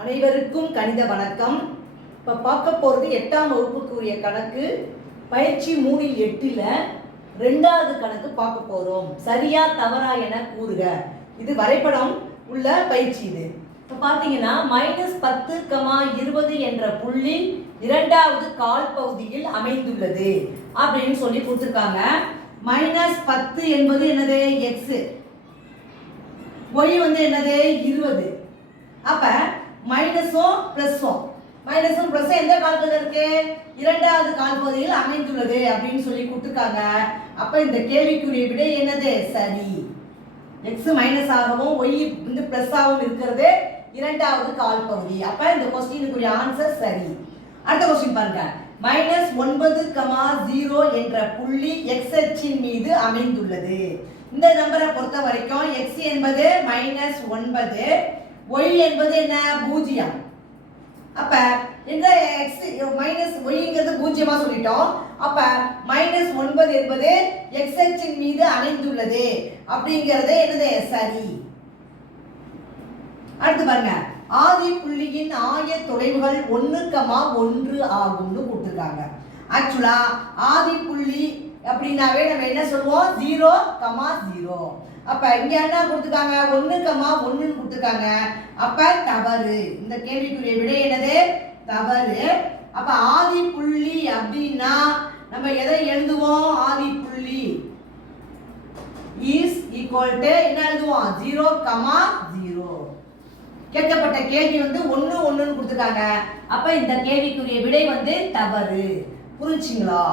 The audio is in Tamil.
அனைவருக்கும் கணித வணக்கம். இப்போ பார்க்க போகிறது 8ஆம் வகுப்புக்குரிய கணக்கு பயிற்சி 3-8ல் 2வது கணக்கு பார்க்க போகிறோம். சரியா தவறா என கூறுக. இது வரைபடம் உள்ள பயிற்சி. இது இப்போ பார்த்தீங்கன்னா -10, 20 என்ற புள்ளி 2வது கால் பகுதியில் அமைந்துள்ளது அப்படின்னு சொல்லி கொடுத்துருக்காங்க. -10 என்பது என்னது? எக்ஸ். ஒய் வந்து என்னது? 20. அப்ப மைனஸும் பிளஸும் எந்த கால்பகுதியில் இருக்கு? 2வது கால்பகுதியில் அமைந்துள்ளது அப்படின்னு சொல்லி கொடுத்துருக்காங்க. அப்ப இந்த கேள்விக்குரிய விடை என்னது? சரி. எக்ஸ் மைனஸ் ஆகவும் ஒய் வந்து பிளஸ் ஆகவும் இருக்கிறது 2வது கால்பகுதி. அப்ப இந்த கொஸ்டினுக்குரிய ஆன்சர் சரி. அடுத்த கொஸ்டின் பாருங்க. -9, 0 என்ற புள்ளி எக்ஸ் அச்சின் மீது அமைந்துள்ளது. இந்த நம்பரை பொறுத்த வரைக்கும் எக்ஸ் என்பது -9, ஒய் என்பது என்ன? 0. அப்ப இந்த எக்ஸ் மைனஸ் ஒய்ங்கிறது 0மா சொல்லிட்டோம். அப்ப -9 என்பது எக்ஸ் அச்சின் மீது அமைந்துள்ளது அப்படிங்கிறது என்னது? சரி. அடுத்து பாருங்க. ஆதி புள்ளியின் ஆய தொலைவுகள் 1, 1 ஆகும்னு கொடுத்துருக்காங்க. ஆக்சுவலா ஆதி புள்ளி அப்படின்னாவே நம்ம என்ன சொல்லுவோம்? 0, 0. அப்ப இங்க என்ன கொடுத்துருக்காங்க? 1, 1 கொடுத்துருக்காங்க. அப்ப தவறு. இந்த கேள்விக்குரிய விடை என்னது? தவறு. அப்ப ஆதி புள்ளி அப்படின்னா நம்ம எதை எழுதுவோம்? ஆதி புள்ளி இஸ் ஈக்குவல் டு என்ன எழுதுவோம்? 0, 0. கேட்கப்பட்ட கேள்வி வந்து 1, 1 கொடுத்துருக்காங்க. அப்ப இந்த கேள்விக்குரிய விடை வந்து தவறு. புரிஞ்சுங்களா?